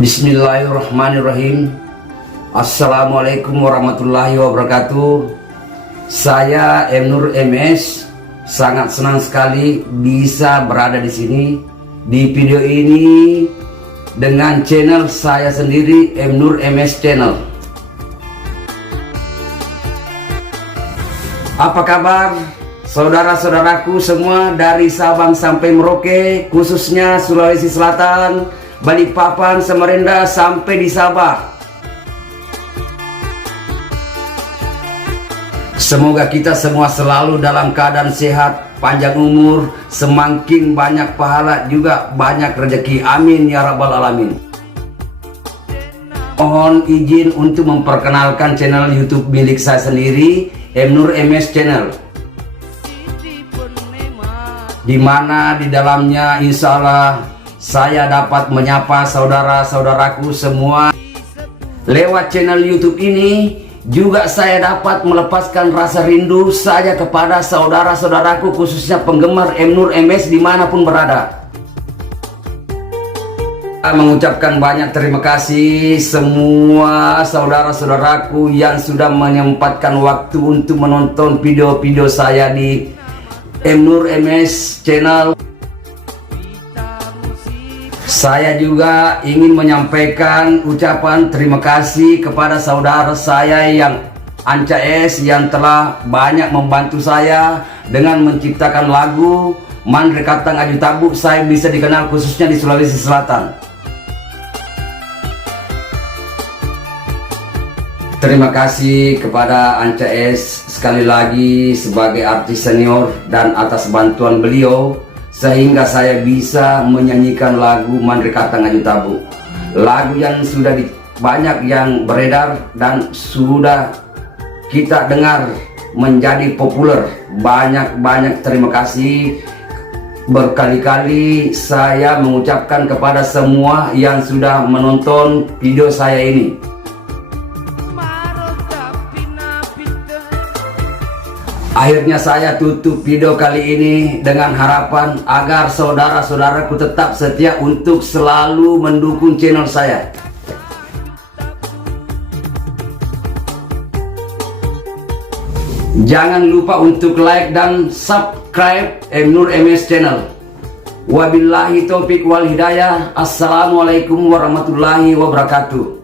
Bismillahirrahmanirrahim. Assalamualaikum warahmatullahi wabarakatuh. Saya M. Nur MS sangat senang sekali bisa berada di sini di video ini dengan channel saya sendiri, M. Nur MS Channel. Apa kabar saudara-saudaraku semua dari Sabang sampai Merauke, khususnya Sulawesi Selatan, Balikpapan, Samarinda sampai di Sabah. Semoga kita semua selalu dalam keadaan sehat, panjang umur, semakin banyak pahala juga banyak rezeki. Amin ya rabbal alamin. Mohon izin untuk memperkenalkan channel YouTube milik saya sendiri, M. Nur MS Channel, di mana di dalamnya insya Allah saya dapat menyapa saudara-saudaraku semua. Lewat channel YouTube ini juga saya dapat melepaskan rasa rindu saya kepada saudara-saudaraku, khususnya penggemar M. Nur MS dimanapun berada. Saya mengucapkan banyak terima kasih semua saudara-saudaraku yang sudah menyempatkan waktu untuk menonton video-video saya di M. Nur MS Channel. Saya juga ingin menyampaikan ucapan terima kasih kepada saudara saya yang Anca S yang telah banyak membantu saya dengan menciptakan lagu Mandre Katang Aju Tabu. Saya bisa dikenal khususnya di Sulawesi Selatan. Terima kasih kepada Anca S sekali lagi sebagai artis senior dan atas bantuan beliau sehingga saya bisa menyanyikan lagu Mandre Katang Aju Tabu, lagu yang sudah banyak yang beredar dan sudah kita dengar menjadi populer. Banyak terima kasih. Berkali-kali saya mengucapkan kepada semua yang sudah menonton video saya ini. Akhirnya saya tutup video kali ini dengan harapan agar saudara-saudaraku tetap setia untuk selalu mendukung channel saya. Jangan lupa untuk like dan subscribe M. Nur MS Channel. Wabillahi taufiq wal hidayah. Assalamualaikum warahmatullahi wabarakatuh.